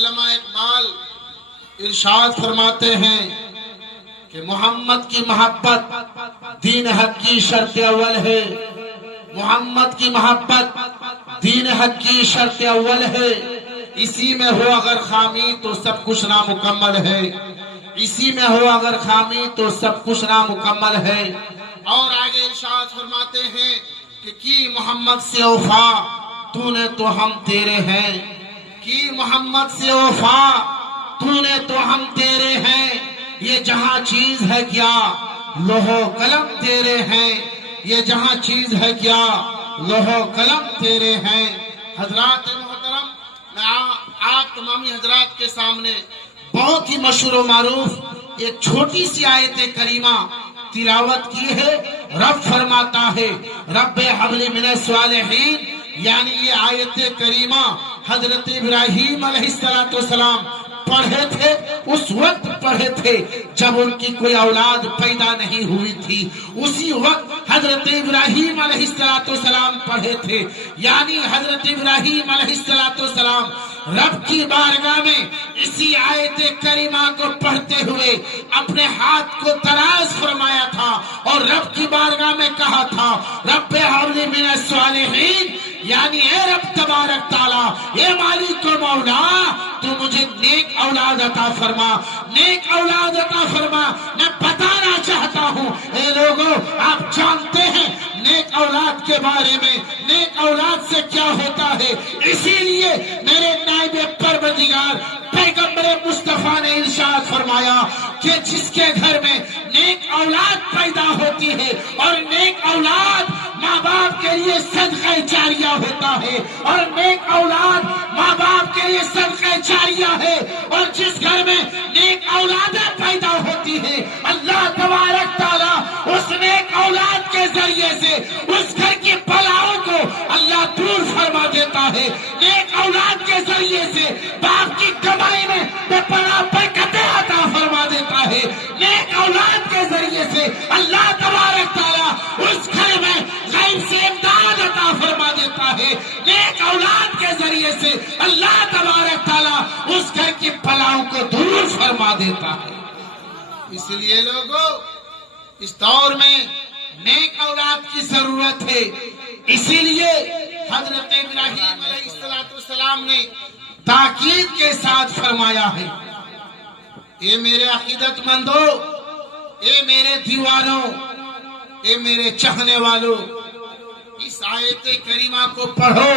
علامہ اقبال ارشاد فرماتے ہیں کہ محمد کی محبت دین حق کی شرط اول ہے. محمد کی محبت دین حق کی شرط اول ہے. اسی میں ہو اگر خامی تو سب کچھ نامکمل ہے. اسی میں ہو اگر خامی تو سب کچھ نامکمل ہے. اور آگے ارشاد فرماتے ہیں کہ کی محمد سے وفا تو نے تو ہم تیرے ہیں. کی محمد سے وفا تو نے تو ہم تیرے ہیں. یہ جہاں چیز ہے کیا لوح و قلم تیرے ہیں. یہ جہاں چیز ہے کیا لوح و قلم تیرے ہیں. حضرات محترم، میں آپ تمامی حضرات کے سامنے بہت ہی مشہور و معروف ایک چھوٹی سی آیت کریمہ تلاوت کی ہے. رب فرماتا ہے رب حب لی من الصالحین، یعنی یہ آیت کریمہ حضرت ابراہیم علیہ السلام پڑھے تھے. اس وقت پڑھے تھے جب ان کی کوئی اولاد پیدا نہیں ہوئی تھی. اسی وقت حضرت ابراہیم علیہ السلام پڑھے تھے. یعنی حضرت ابراہیم علیہ السلام رب کی بارگاہ میں اسی آیت کریمہ کو پڑھتے ہوئے اپنے ہاتھ کو دراز فرمایا تھا اور رب کی بارگاہ میں کہا تھا رب حب لی من الصالحین، یعنی اے رب تبارک تعالی، اے مالک و مولا، تو مجھے نیک اولاد عطا فرما، نیک اولاد عطا فرما. میں بتانا چاہتا ہوں اے لوگوں، آپ جانتے ہیں نیک اولاد کے بارے میں، نیک اولاد سے کیا ہوتا ہے. اسی لیے میرے نائب پروردگار پیغمبر مصطفیٰ نے ارشاد فرمایا کہ جس کے گھر میں نیک اولاد پیدا ہوتی ہے اور نیک اولاد ماں باپ کے لیے صدقہ جاریہ ہوتا ہے، اور نیک اولاد ماں باپ کے لیے صدقہ جاریہ ہے، اور جس گھر میں نیک اولادیں پیدا ہوتی ہے اللہ تبارک تعالیٰ اس نیک اولاد کے ذریعے سے اس گھر کی بلاؤں کو اللہ دور فرما دیتا ہے. نیک اولاد کے ذریعے سے باپ کی کمائی میں بے پناہ برکتیں عطا فرما دیتا ہے. نیک اولاد کے ذریعے سے اللہ تبارک تعالیٰ اس گھر میں غیب سے امداد عطا فرما دیتا ہے. نیک اولاد کے ذریعے سے اللہ تبارک تعالیٰ اس گھر کی بلاؤں کو دور فرما دیتا ہے. اس لیے لوگوں، اس دور میں نیک اولاد کی ضرورت ہے. اسی لیے حضرت ابراہیم علیہ السلام نے تاکید کے ساتھ فرمایا ہے اے میرے عقیدت مندو، اے میرے دیوانوں، اے میرے چاہنے والوں، اس آیت کریمہ کو پڑھو،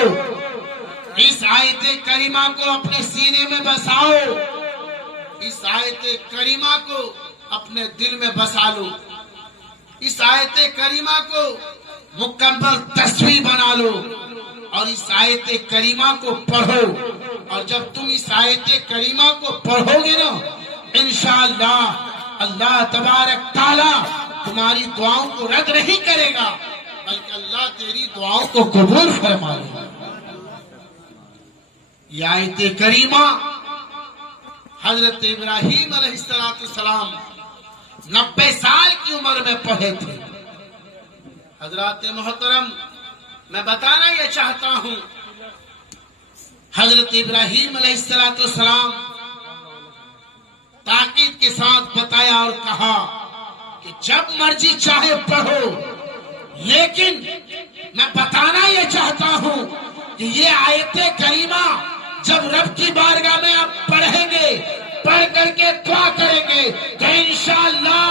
اس آیت کریمہ کو اپنے سینے میں بساؤ، اس آیت کریمہ کو اپنے دل میں بسا لو، اس آیت کریمہ کو مکمل تصویر بنا لو اور اس آیت کریمہ کو پڑھو. اور جب تم اس آیت کریمہ کو پڑھو گے نا، انشاءاللہ اللہ تبارک تعالی تمہاری دعاؤں کو رد نہیں کرے گا، بلکہ اللہ تیری دعاؤں کو قبول فرما لے گا. یہ آیت کریمہ حضرت ابراہیم علیہ السلام 90 سال کی عمر میں پڑھے تھے. حضرات محترم، میں بتانا یہ چاہتا ہوں حضرت ابراہیم علیہ السلام تاکید کے ساتھ بتایا اور کہا کہ جب مرضی چاہے پڑھو، لیکن میں بتانا یہ چاہتا ہوں کہ یہ آیت کریمہ جب رب کی بارگاہ میں آپ پڑھیں گے، پڑھ کر کے دعا کریں گے تو انشاءاللہ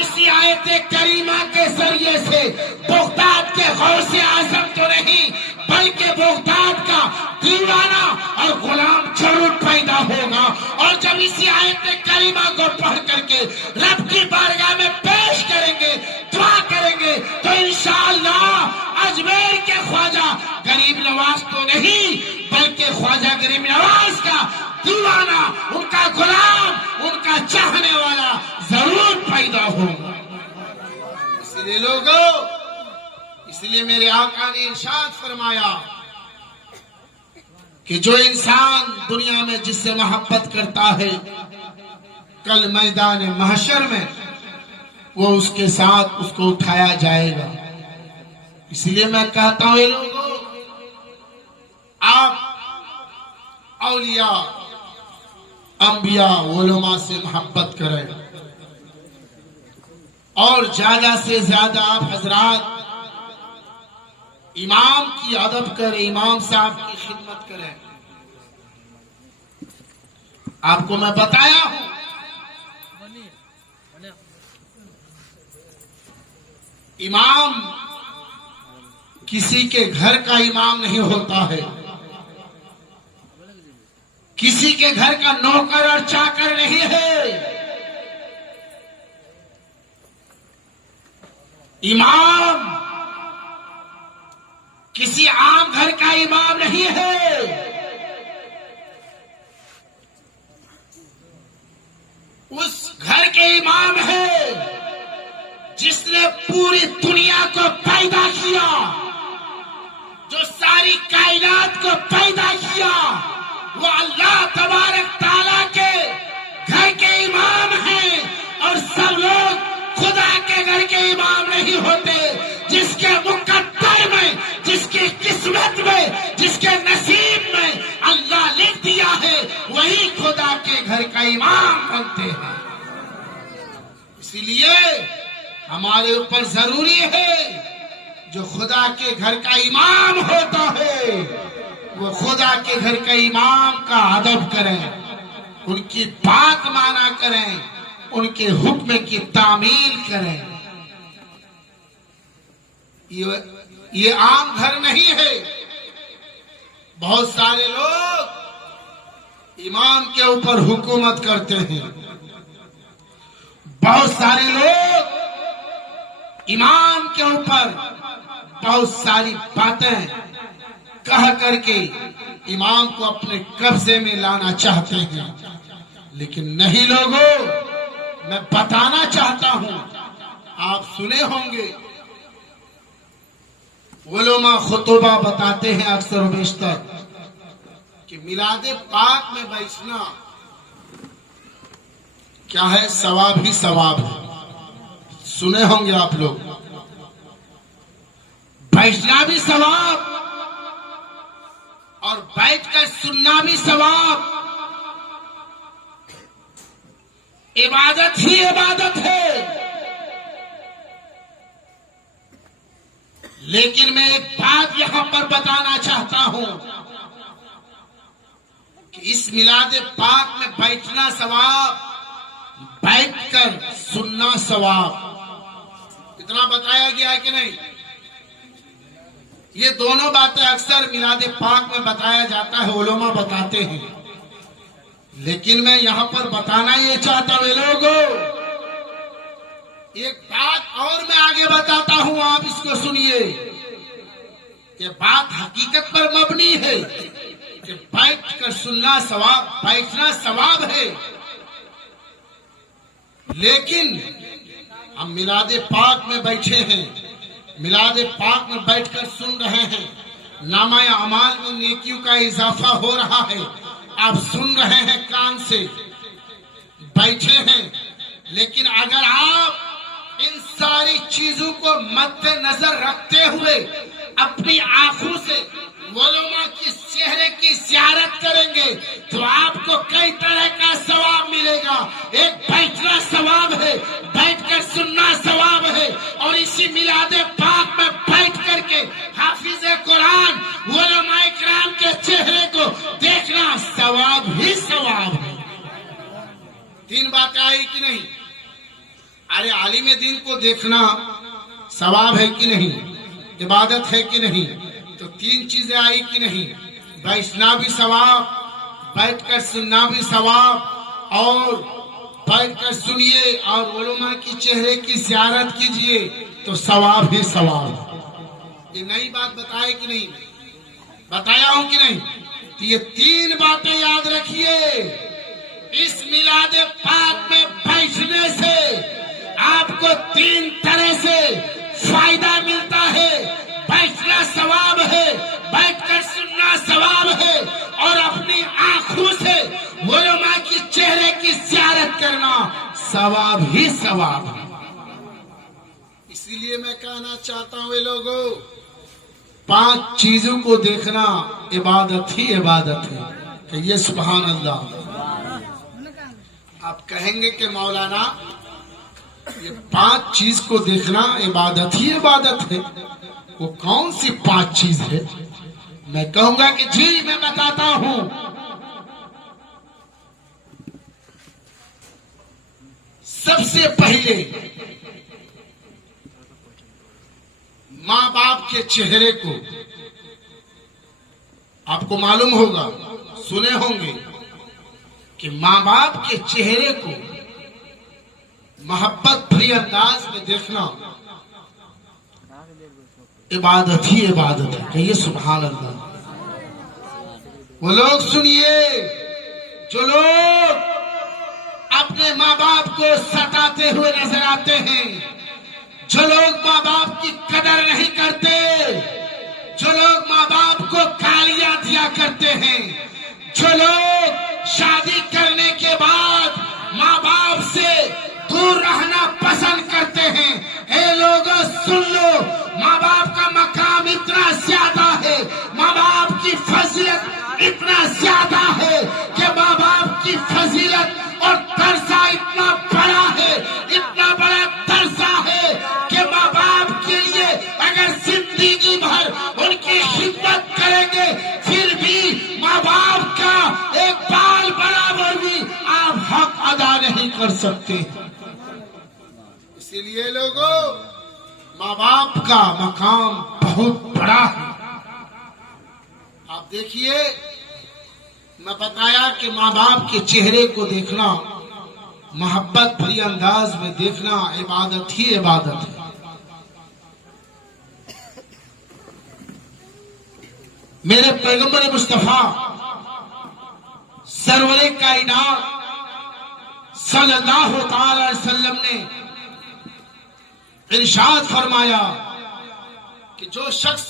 اسی آیت کریمہ کے ذریعے سے بغداد کے غوث اعظم تو نہیں بلکہ بغداد کا دیوانہ اور غلام ضرور پیدا ہوگا. اور جب اسی آیت کریمہ کو پڑھ کر کے رب کی بارگاہ میں پیش کریں گے، دعا کریں گے تو انشاءاللہ اجمیر کے خواجہ غریب نواز تو نہیں بلکہ خواجہ غریب نواز کا دیوانہ، ان کا غلام، ان کا چاہنے والا ضرور پیدا ہوگا. اس لیے لوگوں، اس لیے میرے آقا نے ارشاد فرمایا کہ جو انسان دنیا میں جس سے محبت کرتا ہے کل میدان محشر میں وہ اس کے ساتھ اس کو اٹھایا جائے گا. اس لیے میں کہتا ہوں اے لوگوں، آپ اولیاء انبیاء علماء سے محبت کریں اور زیادہ سے زیادہ آپ حضرات امام کی ادب کریں، امام صاحب کی خدمت کریں۔ آپ کو میں بتایا ہوں امام کسی کے گھر کا امام نہیں ہوتا ہے، کسی کے گھر کا نوکر اور چاکر نہیں ہے۔ امام کسی عام گھر کا امام نہیں ہے، اس گھر کے امام ہے جس نے پوری دنیا کو پیدا کیا، جو ساری کائنات کو پیدا کیا، وہ اللہ تبارک تعالیٰ کے گھر کے امام ہیں۔ اور سب لوگ خدا کے گھر کے امام نہیں ہوتے۔ جس کے مقدر میں، جس کی قسمت میں، جس کے نصیب میں اللہ لکھ دیا ہے، وہی خدا کے گھر کا امام بنتے ہیں۔ اسی لیے ہمارے اوپر ضروری ہے جو خدا کے گھر کا امام ہوتا ہے وہ خدا کے گھر کا امام کا ادب کریں، ان کی بات مانا کریں، ان کے حکم کی تعمیل کریں۔ یہ عام گھر نہیں ہے۔ بہت سارے لوگ امام کے اوپر حکومت کرتے ہیں، بہت سارے لوگ امام کے اوپر بہت ساری باتیں کہہ کر کے امام کو اپنے قبضے میں لانا چاہتے ہیں، لیکن نہیں لوگوں، میں بتانا چاہتا ہوں، آپ سنے ہوں گے علماء خطبہ بتاتے ہیں اکثر و بیشتر کہ میلاد پاک میں بیٹھنا کیا ہے، ثواب ہی ثواب ہے۔ سنے ہوں گے آپ لوگ، بیٹھنا بھی ثواب اور بیٹھ کر سننا بھی ثواب۔ عبادت ہی عبادت ہے۔ لیکن میں ایک بات یہاں پر بتانا چاہتا ہوں کہ اس میلاد پاک میں بیٹھنا ثواب، بیٹھ کر سننا ثواب، اتنا بتایا گیا ہے کہ نہیں؟ یہ دونوں باتیں اکثر میلاد پاک میں بتایا جاتا ہے، علماء بتاتے ہیں، لیکن میں یہاں پر بتانا یہ چاہتا ہوں لوگوں، ایک بات اور میں آگے بتاتا ہوں، آپ اس کو سنیے۔ یہ بات حقیقت پر مبنی ہے کہ بیٹھ کر سننا ثواب، بیٹھنا ثواب ہے، لیکن ہم میلاد پاک میں بیٹھے ہیں، میلاد پاک میں بیٹھ کر سن رہے ہیں، نامہ اعمال میں نیکیوں کا اضافہ ہو رہا ہے، آپ سن رہے ہیں، کان سے بیٹھے ہیں، لیکن اگر آپ ان ساری چیزوں کو مد نظر رکھتے ہوئے اپنی آنکھوں سے علماء کی چہرے کی زیارت کریں گے تو آپ کو کئی طرح کا ثواب ملے گا۔ ایک بیٹھنا ثواب ہے، بیٹھ کر سننا ثواب ہے، اور اسی میلاد پاک میں بیٹھ کر کے حافظ قرآن علماء کرام کے چہرے کو دیکھنا ثواب ہی ثواب ہے۔ تین باتیں آئی کہ نہیں؟ ارے عالم دین کو دیکھنا ثواب ہے کہ نہیں؟ عبادت ہے کہ نہیں؟ تو تین چیزیں آئی کہ نہیں؟ بیٹھنا بھی ثواب، بیٹھ کر سننا بھی ثواب، اور بیٹھ کر سنیے اور علماء کی چہرے کی زیارت کیجئے تو ثواب ہی ثواب۔ یہ نئی بات بتائے کہ نہیں؟ بتایا ہوں کہ نہیں؟ تو یہ تین باتیں یاد رکھیے۔ اس میلاد پاک میں بیٹھنے سے آپ کو تین طرح سے فائدہ ملتا ہے۔ بیٹھنا ثواب ہے، بیٹھ کر سننا ثواب ہے، اور اپنی آنکھوں سے علماء کی چہرے کی زیارت کرنا ثواب ہی ثواب ہے۔ اسی لیے میں کہنا چاہتا ہوں اے لوگوں، 5 چیزوں کو دیکھنا عبادت ہی عبادت ہے۔ کہ یہ سبحان اللہ، آپ کہیں گے کہ مولانا یہ 5 چیز کو دیکھنا عبادت ہی عبادت ہے، وہ کون سی 5 چیز ہے؟ میں کہوں گا کہ جی میں بتاتا ہوں۔ سب سے پہلے ماں باپ کے چہرے کو، آپ کو معلوم ہوگا، سنے ہوں گے کہ ماں باپ کے چہرے کو محبت بھری انداز میں دیکھنا عبادت ہی عبادت ہے۔ کہیے سبحان اللہ۔ وہ لوگ سنیے جو لوگ اپنے ماں باپ کو ستاتے ہوئے نظر آتے ہیں، جو لوگ ماں باپ کی قدر نہیں کرتے، جو لوگ ماں باپ کو گالیاں دیا کرتے ہیں، جو لوگ شادی کرنے کے بعد ماں باپ سے دور رہنا پسند کرتے ہیں، اے لوگوں سن لو، ماں باپ کا مقام اتنا زیادہ ہے، ماں باپ کی فضیلت اتنا زیادہ ہے کہ ماں باپ کی فضیلت اور درجہ اتنا بڑا ہے، اتنا بڑا درجہ ہے کہ ماں باپ کے لیے اگر زندگی بھر ان کی خدمت کریں گے پھر بھی ماں باپ کا ایک بال برابر بھی آپ حق ادا نہیں کر سکتے۔ اسی لیے لوگوں، ماں باپ کا مقام بہت بڑا ہے۔ آپ دیکھیے، میں بتایا کہ ماں باپ کے چہرے کو دیکھنا، محبت بھری انداز میں دیکھنا عبادت ہی عبادت ہے۔ میرے پیغمبر مصطفیٰ سرور کائنات صلی اللہ تعالی علیہ وسلم نے ارشاد فرمایا کہ جو شخص،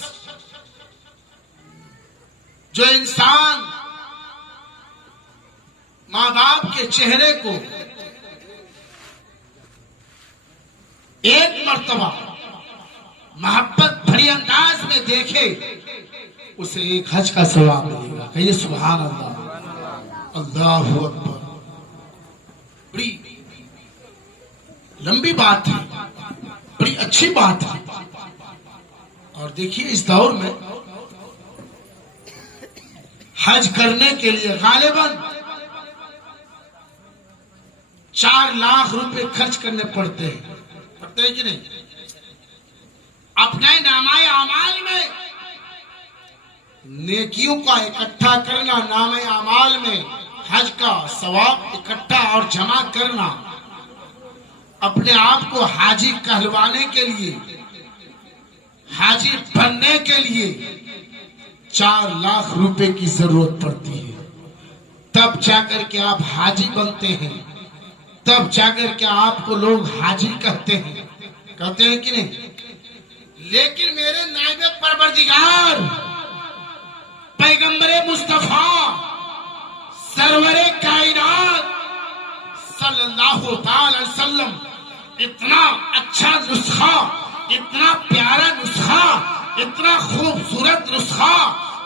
جو انسان ماں باپ کے چہرے کو ایک مرتبہ محبت بھری انداز میں دیکھے، اسے ایک حج کا ثواب ملے گا۔ کہیے سبحان اللہ، اللہ اکبر۔ بڑی لمبی بات ہے، بڑی اچھی بات ہے۔ اور دیکھیے اس دور میں حج کرنے کے لیے غالباً 4 لاکھ روپے خرچ کرنے پڑتے ہیں کہ نہیں؟ اپنے نامہ اعمال میں نیکیوں کا اکٹھا کرنا، نامہ اعمال میں حج کا ثواب اکٹھا اور جمع کرنا، اپنے آپ کو حاجی کہلوانے کے لیے، حاجی بننے کے لیے 4 لاکھ روپے کی ضرورت پڑتی ہے۔ تب جا کر کے آپ حاجی بنتے ہیں، تب جا کر کے آپ کو لوگ حاجی کہتے ہیں کہ نہیں؟ لیکن میرے نائب پروردگار پیغمبر مصطفیٰ سرور کائنات صلی اللہ تعالی وسلم اتنا اچھا نسخہ، اتنا پیارا نسخہ، اتنا خوبصورت نسخہ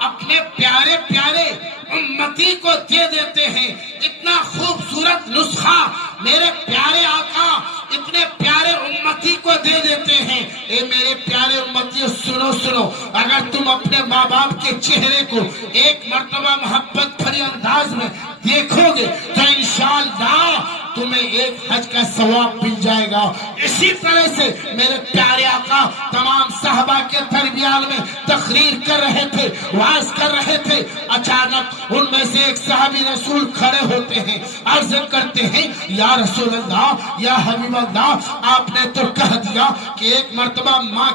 اپنے پیارے پیارے امتی کو دے دیتے ہیں۔ اتنا خوبصورت نسخہ میرے پیارے آقا اتنے پیارے امتی کو دے دیتے ہیں۔ اے میرے پیارے امتی، سنو سنو، اگر تم اپنے ماں باپ کے چہرے کو ایک مرتبہ محبت بھری انداز میں دیکھو گے تو انشاءاللہ تمہیں ایک حج کا ثواب مل جائے گا۔ اسی طرح سے میرے پیارے آقا تمام صحابہ کے درمیان میں تقریر کر رہے تھے، وعظ کر رہے تھے، اچانک ان میں سے ایک صحابی رسول کھڑے ہوتے ہیں، عرض کرتے ہیں یا رسول اللہ، یا حبیب اللہ، آپ نے تو کہہ دیا کہ ایک مرتبہ ماں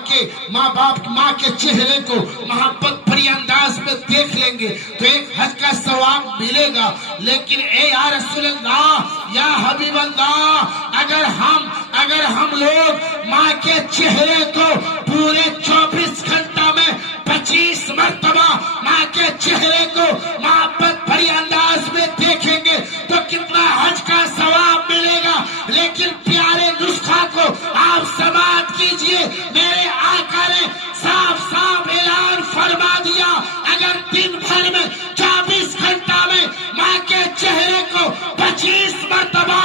کے چہرے کو محبت بھری انداز میں دیکھ لیں گے تو ایک حج کا ثواب ملے گا، لیکن اے یا رسول اللہ، یا حبیب اللہ، اگر ہم لوگ ماں کے چہرے کو پورے 24 گھنٹہ میں 25 مرتبہ ماں کے چہرے کو محبت بھری انداز میں دیکھیں گے تو کتنا حج کا ثواب ملے گا۔ لیکن پیارے نسخہ کو آپ سماعت کیجئے، میرے آقا نے صاف صاف اعلان فرما دیا، اگر دن بھر میں 24 گھنٹہ میں ماں کے چہرے کو 25 مرتبہ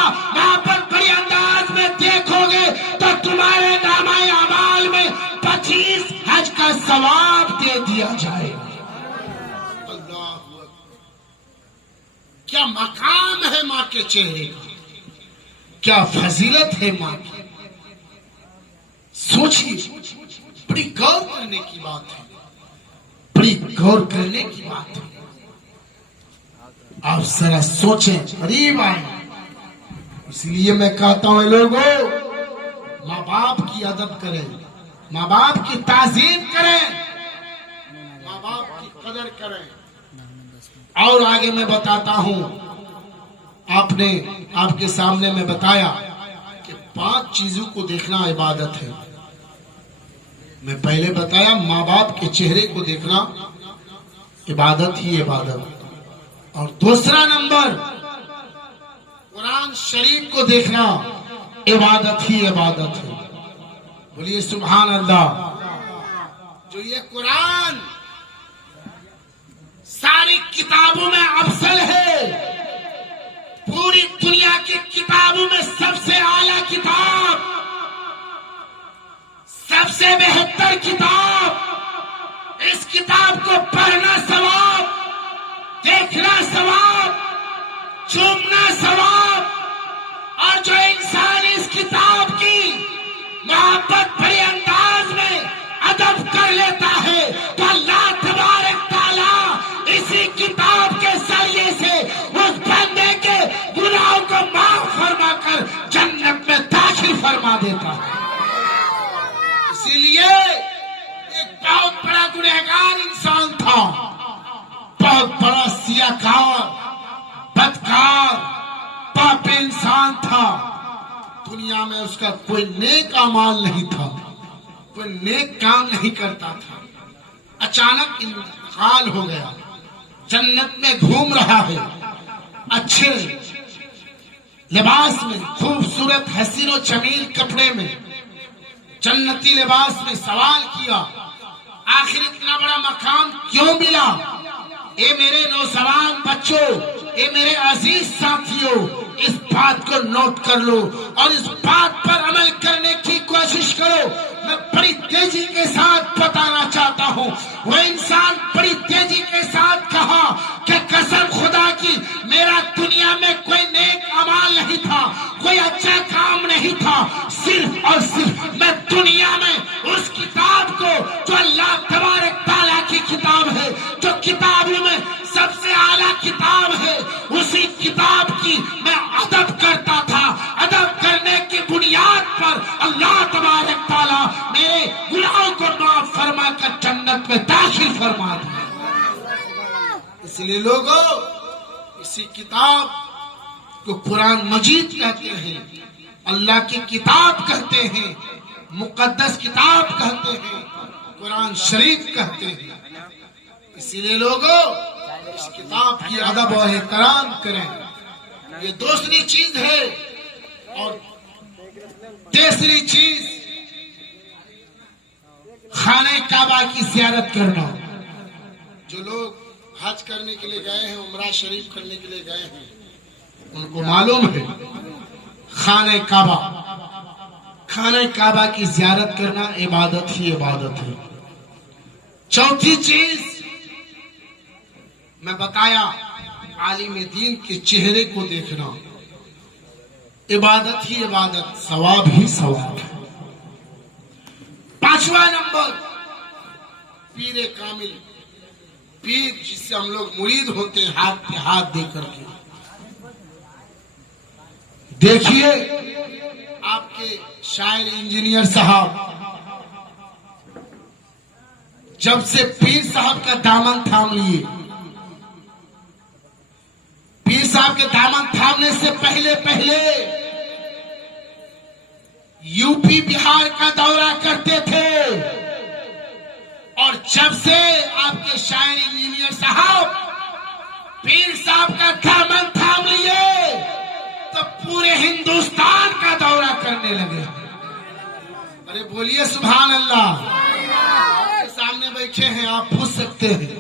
کیا مقام ہے ماں کے چہرے کا، کیا فضیلت ہے ماں کی. سوچیے، بڑی غور کرنے کی بات ہے، بڑی غور کرنے کی بات ہے. آپ ذرا سوچیں، قریب آئیں. اس لیے میں کہتا ہوں لوگوں، ماں باپ کی ادب کریں، ماں باپ کی تعظیم کریں، ماں باپ کی قدر کریں. اور آگے میں بتاتا ہوں، آپ کے سامنے میں بتایا کہ 5 چیزوں کو دیکھنا عبادت ہے. میں پہلے بتایا ماں باپ کے چہرے کو دیکھنا عبادت ہی عبادت. اور دوسرا نمبر، قرآن شریف کو دیکھنا عبادت ہی عبادت ہے. بولیے سبحان اللہ. جو یہ قرآن ساری کتابوں میں افضل ہے، پوری دنیا کی کتابوں میں سب سے اعلیٰ کتاب، سب سے بہتر کتاب. اس کتاب کو پڑھنا ثواب، دیکھنا ثواب، چومنا ثواب. اور جو انسان اس کتاب کی محبت بڑے انداز میں ادب کر لیتا ہے تو اللہ تبارک تعالیٰ اسی کتاب کے ذریعے سے اس بندے کے گناہوں کو معاف فرما کر جنت میں داخل فرما دیتا ہے. اسی لیے ایک بہت بڑا گنہگار انسان تھا، بہت بڑا سیاہکار، بدکار، پاپی انسان تھا. دنیا میں اس کا کوئی نیک اعمال نہیں تھا، کوئی نیک کام نہیں کرتا تھا. اچانک انتقال ہو گیا، جنت میں گھوم رہا ہے، اچھے لباس میں، خوبصورت حسین و جمیل کپڑے میں، جنتی لباس میں. سوال کیا آخر اتنا بڑا مقام کیوں ملا؟ اے میرے نوجوان بچوں، اے میرے عزیز ساتھیوں، اس بات کو نوٹ کر لو اور اس بات پر عمل کرنے کی کوشش کرو. میں بڑی تیزی کے ساتھ بتانا چاہتا ہوں. وہ انسان بڑی تیزی کے ساتھ کہا کہ قسم خدا کی میرا دنیا میں کوئی نیک عمل نہیں تھا، کوئی اچھا کام نہیں تھا، صرف اور صرف میں دنیا میں اس کتاب کو جو اللہ تبارک تعالیٰ کی کتاب ہے، جو کتابوں میں سب سے اعلیٰ کتاب ہے، اسی کتاب کی میں ادب کرتا تھا. ادب کرنے کی بنیاد پر اللہ تبارک تعالیٰ میرے گناہوں کو معاف فرما کر جنت میں داخل فرما دیا. اس لیے لوگوں، اسی کتاب کو قرآن مجید کہتے ہیں، اللہ کی کتاب کہتے ہیں، مقدس کتاب کہتے ہیں، قرآن شریف کہتے ہیں. اسی لیے لوگوں، اس کتاب کی ادب و احترام کریں. یہ دوسری چیز ہے. اور تیسری چیز، خانہ کعبہ کی زیارت کرنا. جو لوگ حج کرنے کے لیے گئے ہیں، عمرہ شریف کرنے کے لیے گئے ہیں، ان کو معلوم ہے خانہ کعبہ کی زیارت کرنا عبادت ہی عبادت ہے. چوتھی چیز میں بتایا، عالم دین کے چہرے کو دیکھنا عبادت ہی عبادت، ثواب ہی ثواب ہے. 5واں نمبر، پیر کامل، پیر جس سے ہم لوگ مرید ہوتے ہیں، ہاتھ پہ ہاتھ دے کر کے. دیکھیے آپ کے شاعر انجینئر صاحب جب سے پیر صاحب کا دامن تھام لیے، پیر صاحب کے دامن تھامنے سے پہلے یو پی بہار کا دورہ کرتے تھے. اور جب سے آپ کے شاعر انجینئر صاحب پیر صاحب کا دامن تھام لیے تو پورے ہندوستان کا دورہ کرنے لگے. ارے بولیے سبحان اللہ. سامنے بیٹھے ہیں، آپ پوچھ سکتے ہیں،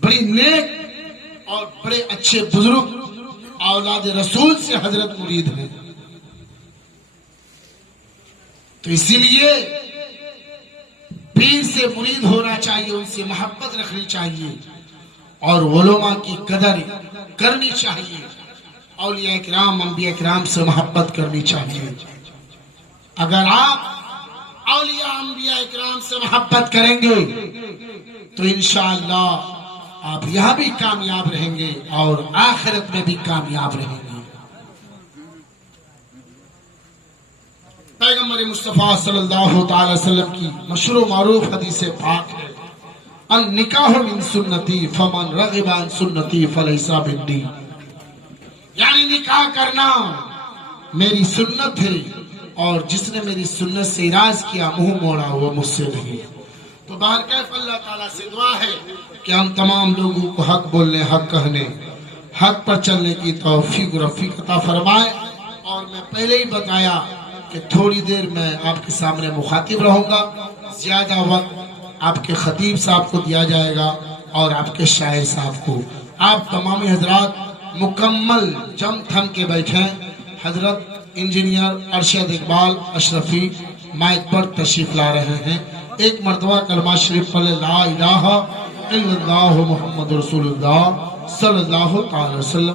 بڑی نیک اور بڑے اچھے بزرگ اولاد رسول سے حضرت مرید ہیں. تو اسی لیے پیر سے مرید ہونا چاہیے، ان سے محبت رکھنی چاہیے. اور علماء کی قدر کرنی چاہیے، اولیاء کرام انبیاء کرام سے محبت کرنی چاہیے۔ اگر آپ اولیاء انبیاء کرام سے محبت کریں گے تو انشاءاللہ آپ یہاں بھی کامیاب رہیں گے اور آخرت میں بھی کامیاب رہیں گے۔ پیغمبر مصطفیٰ صلی اللہ تعالی وسلم کی مشہور و معروف حدیث پاک ہے، النکاح من سنتی فمن رغب عن سنتی فلیس منی، یعنی نکاح کرنا میری سنت ہے اور جس نے میری سنت سے اراض کیا، منہ موڑا، وہ مجھ سے نہیں۔ تو بہرکیف اللہ تعالیٰ سے دعا ہے کہ ہم تمام لوگوں کو حق بولنے، حق کہنے، حق پر چلنے کی توفیق و رفیق عطا فرمائے۔ اور میں پہلے ہی بتایا کہ تھوڑی دیر میں آپ کے سامنے مخاطب رہوں گا، زیادہ وقت آپ کے خطیب صاحب کو دیا جائے گا اور آپ کے شاعر صاحب کو۔ آپ تمام حضرات مکمل جم تھم کے بیٹھیں۔ حضرت انجینئر ارشد اقبال اشرفی مائک پر تشریف لا رہے ہیں۔ ایک مرتبہ کلمہ شریف پڑھ لا الہ الا اللہ محمد رسول اللہ صلی اللہ تعالی وسلم۔